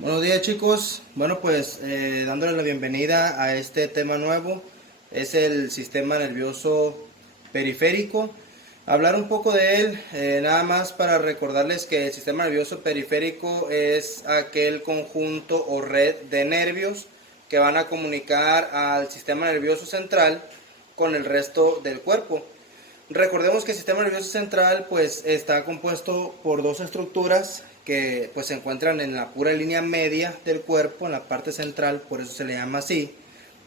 Buenos días chicos, bueno pues dándoles la bienvenida a este tema nuevo, es el sistema nervioso periférico. Hablar un poco de él, nada más para recordarles que el sistema nervioso periférico es aquel conjunto o red de nervios que van a comunicar al sistema nervioso central con el resto del cuerpo. Recordemos que el sistema nervioso central pues está compuesto por dos estructuras que pues se encuentran en la pura línea media del cuerpo, en la parte central, por eso se le llama así,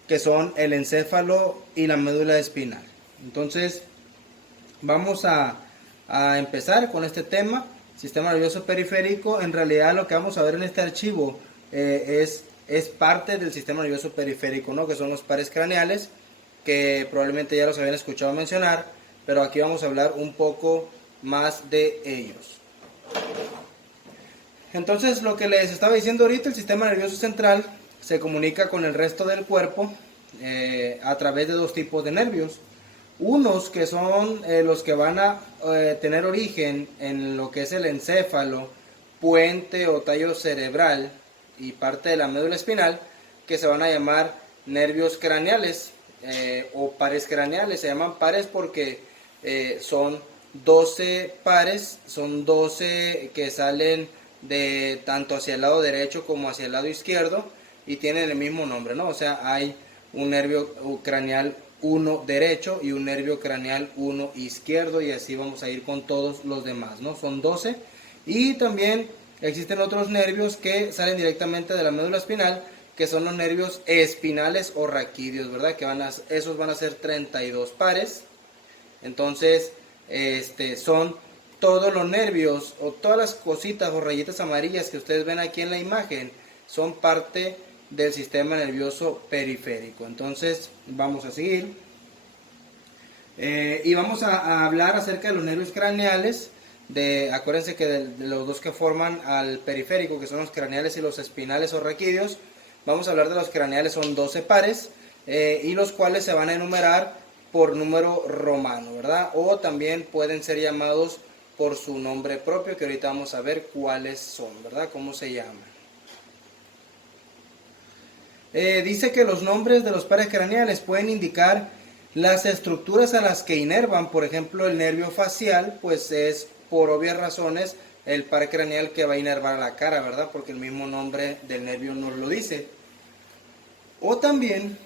que son el encéfalo y la médula espinal. Entonces vamos a empezar con este tema, sistema nervioso periférico. En realidad lo que vamos a ver en este archivo es parte del sistema nervioso periférico, ¿no? Que son los pares craneales, que probablemente ya los habían escuchado mencionar, pero aquí vamos a hablar un poco más de ellos. Entonces, lo que les estaba diciendo ahorita, el sistema nervioso central se comunica con el resto del cuerpo a través de dos tipos de nervios. Unos que son los que van a tener origen en lo que es el encéfalo, puente o tallo cerebral y parte de la médula espinal, que se van a llamar nervios craneales o pares craneales. Se llaman pares porque son 12 pares, son 12 que salen de tanto hacia el lado derecho como hacia el lado izquierdo y tienen el mismo nombre, ¿no? O sea, hay un nervio craneal 1 derecho y un nervio craneal 1 izquierdo, y así vamos a ir con todos los demás, ¿no? Son 12. Y también existen otros nervios que salen directamente de la médula espinal, que son los nervios espinales o raquídeos, ¿verdad? Esos van a ser 32 pares. Entonces, son todos los nervios o todas las cositas o rayitas amarillas que ustedes ven aquí en la imagen, son parte del sistema nervioso periférico. Entonces, vamos a seguir. Y vamos a hablar acerca de los nervios craneales. Acuérdense que de los dos que forman al periférico, que son los craneales y los espinales o raquídeos, vamos a hablar de los craneales, son 12 pares, y los cuales se van a enumerar por número romano, ¿verdad? O también pueden ser llamados por su nombre propio, que ahorita vamos a ver cuáles son, ¿verdad? Cómo se llaman. Dice que los nombres de los pares craneales pueden indicar las estructuras a las que inervan. Por ejemplo, el nervio facial, pues es por obvias razones el par craneal que va a inervar a la cara, ¿verdad? Porque el mismo nombre del nervio nos lo dice. O también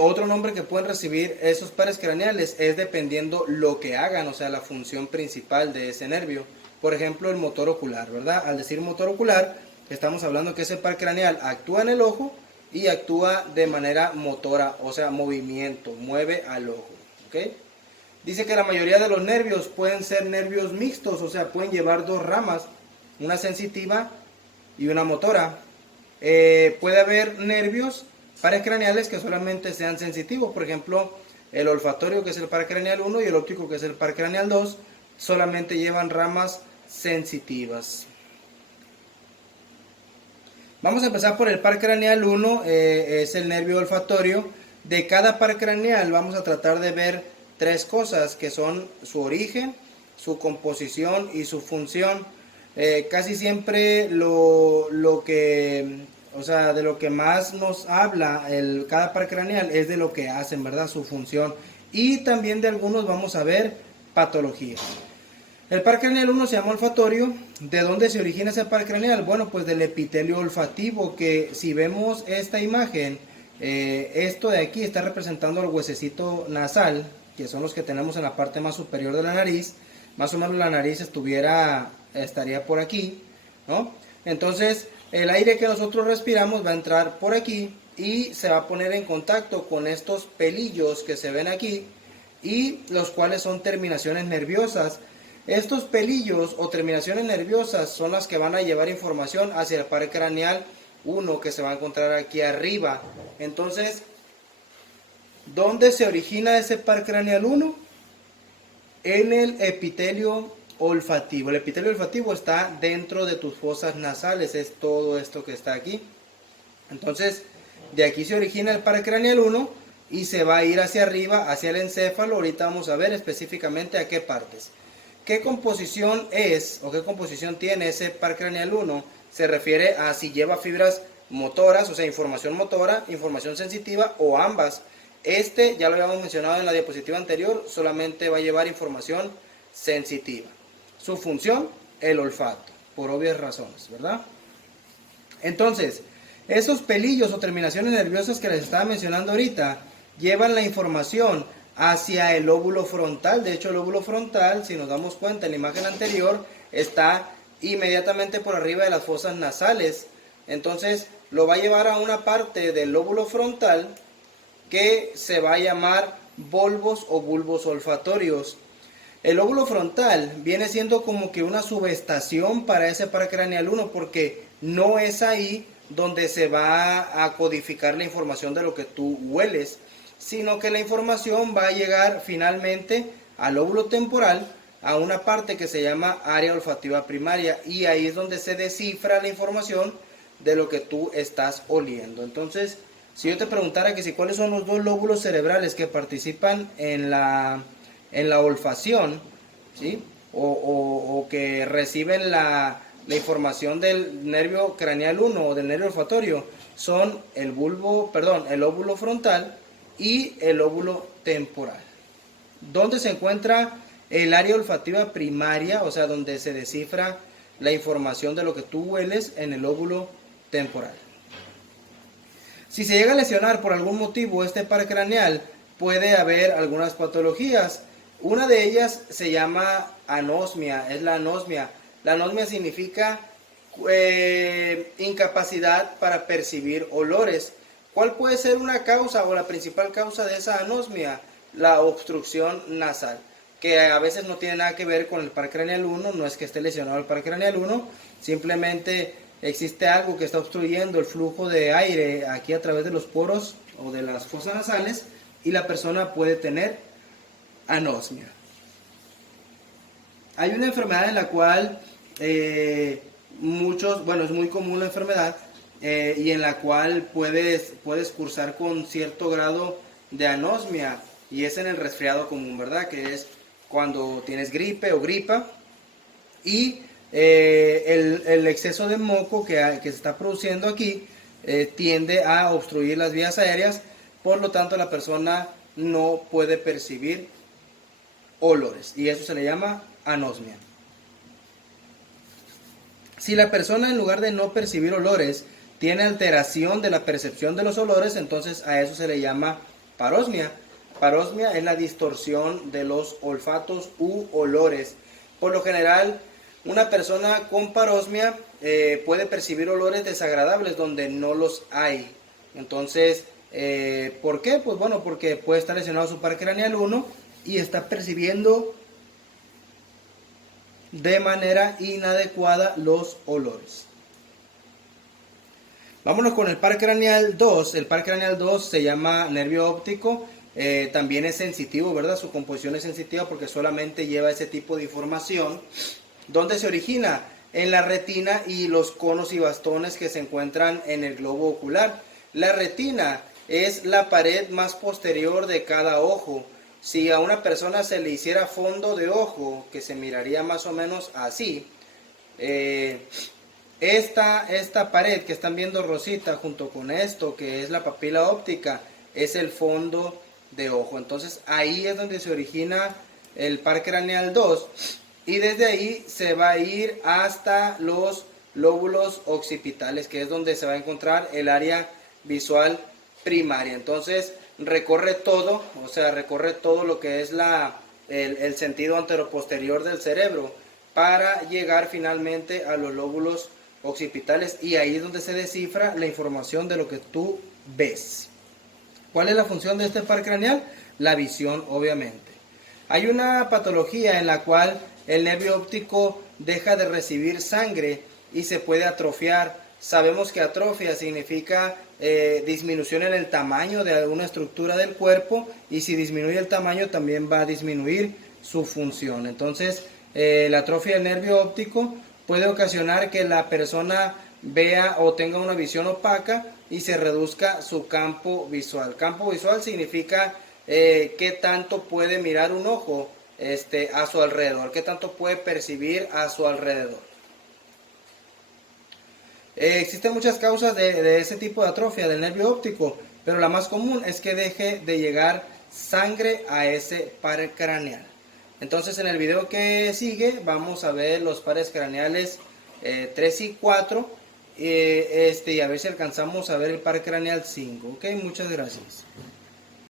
otro nombre que pueden recibir esos pares craneales es dependiendo lo que hagan, o sea, la función principal de ese nervio. Por ejemplo, el motor ocular, ¿verdad? Al decir motor ocular, estamos hablando que ese par craneal actúa en el ojo y actúa de manera motora, o sea, movimiento, mueve al ojo, ¿ok? Dice que la mayoría de los nervios pueden ser nervios mixtos, o sea, pueden llevar dos ramas, una sensitiva y una motora. Puede haber nervios, pares craneales que solamente sean sensitivos, por ejemplo, el olfatorio, que es el par craneal 1, y el óptico, que es el par craneal 2, solamente llevan ramas sensitivas. Vamos a empezar por el par craneal 1, es el nervio olfatorio. De cada par craneal vamos a tratar de ver tres cosas, que son su origen, su composición y su función. Casi siempre lo que, o sea, de lo que más nos habla cada par craneal es de lo que hacen, ¿verdad? Su función. Y también de algunos vamos a ver patologías. El par craneal 1 se llama olfatorio. ¿De dónde se origina ese par craneal? Bueno, pues del epitelio olfativo, que si vemos esta imagen, esto de aquí está representando el huesecito nasal, que son los que tenemos en la parte más superior de la nariz. Más o menos la nariz estaría por aquí, ¿no? Entonces, el aire que nosotros respiramos va a entrar por aquí y se va a poner en contacto con estos pelillos que se ven aquí, y los cuales son terminaciones nerviosas. Estos pelillos o terminaciones nerviosas son las que van a llevar información hacia el par craneal 1, que se va a encontrar aquí arriba. Entonces, ¿dónde se origina ese par craneal 1? En el epitelio olfativo. El epitelio olfativo está dentro de tus fosas nasales, es todo esto que está aquí. Entonces, de aquí se origina el par craneal 1 y se va a ir hacia arriba, hacia el encéfalo. Ahorita vamos a ver específicamente a qué partes. ¿Qué composición es o qué composición tiene ese par craneal 1? se refiere a si lleva fibras motoras, o sea, información motora, información sensitiva o ambas. Este, ya lo habíamos mencionado en la diapositiva anterior, solamente va a llevar información sensitiva. Su función, el olfato, por obvias razones, ¿verdad? Entonces, esos pelillos o terminaciones nerviosas que les estaba mencionando ahorita, llevan la información hacia el lóbulo frontal. De hecho, el lóbulo frontal, si nos damos cuenta en la imagen anterior, está inmediatamente por arriba de las fosas nasales. Entonces, lo va a llevar a una parte del lóbulo frontal que se va a llamar volvos o bulbos olfatorios. El lóbulo frontal viene siendo como que una subestación para ese par craneal 1, porque no es ahí donde se va a codificar la información de lo que tú hueles, sino que la información va a llegar finalmente al lóbulo temporal, a una parte que se llama área olfativa primaria, y ahí es donde se descifra la información de lo que tú estás oliendo. Entonces, si yo te preguntara que si cuáles son los dos lóbulos cerebrales que participan en la olfacción, ¿sí? o que reciben la información del nervio craneal 1 o del nervio olfatorio, son el lóbulo frontal y el lóbulo temporal. ¿Dónde se encuentra el área olfativa primaria? O sea, donde se descifra la información de lo que tú hueles, en el lóbulo temporal. Si se llega a lesionar por algún motivo este par craneal, puede haber algunas patologías. Una de ellas se llama anosmia, es la anosmia. La anosmia significa incapacidad para percibir olores. ¿Cuál puede ser una causa o la principal causa de esa anosmia? La obstrucción nasal, que a veces no tiene nada que ver con el par craneal 1, no es que esté lesionado el par craneal 1, simplemente existe algo que está obstruyendo el flujo de aire aquí a través de los poros o de las fosas nasales, y la persona puede tener anosmia. Hay una enfermedad en la cual es muy común la enfermedad, y en la cual puedes cursar con cierto grado de anosmia, y es en el resfriado común, ¿verdad? Que es cuando tienes gripe o gripa, y el exceso de moco que se está produciendo aquí tiende a obstruir las vías aéreas, por lo tanto la persona no puede percibir olores, y eso se le llama anosmia. Si la persona, en lugar de no percibir olores, tiene alteración de la percepción de los olores, entonces a eso se le llama parosmia. Parosmia es la distorsión de los olfatos u olores. Por lo general, una persona con parosmia puede percibir olores desagradables donde no los hay. Entonces, ¿por qué? Pues bueno, porque puede estar lesionado su par craneal 1 y está percibiendo de manera inadecuada los olores. Vámonos con el par craneal 2. El par craneal 2 se llama nervio óptico. También es sensitivo, ¿verdad? Su composición es sensitiva porque solamente lleva ese tipo de información. ¿Dónde se origina? En la retina y los conos y bastones que se encuentran en el globo ocular. La retina es la pared más posterior de cada ojo. Si a una persona se le hiciera fondo de ojo, que se miraría más o menos así, esta pared que están viendo rosita junto con esto, que es la papila óptica, es el fondo de ojo. Entonces ahí es donde se origina el par craneal 2, y desde ahí se va a ir hasta los lóbulos occipitales, que es donde se va a encontrar el área visual primaria. Entonces recorre todo, o sea, recorre todo lo que es el sentido anteroposterior del cerebro para llegar finalmente a los lóbulos occipitales, y ahí es donde se descifra la información de lo que tú ves. ¿Cuál es la función de este par craneal? La visión, obviamente. Hay una patología en la cual el nervio óptico deja de recibir sangre y se puede atrofiar. Sabemos que atrofia significa disminución en el tamaño de alguna estructura del cuerpo, y si disminuye el tamaño también va a disminuir su función. Entonces, la atrofia del nervio óptico puede ocasionar que la persona vea o tenga una visión opaca y se reduzca su campo visual. Campo visual significa qué tanto puede mirar un ojo a su alrededor, qué tanto puede percibir a su alrededor. Existen muchas causas de ese tipo de atrofia del nervio óptico, pero la más común es que deje de llegar sangre a ese par craneal. Entonces en el video que sigue vamos a ver los pares craneales 3 y 4 y a ver si alcanzamos a ver el par craneal 5. Ok, muchas gracias.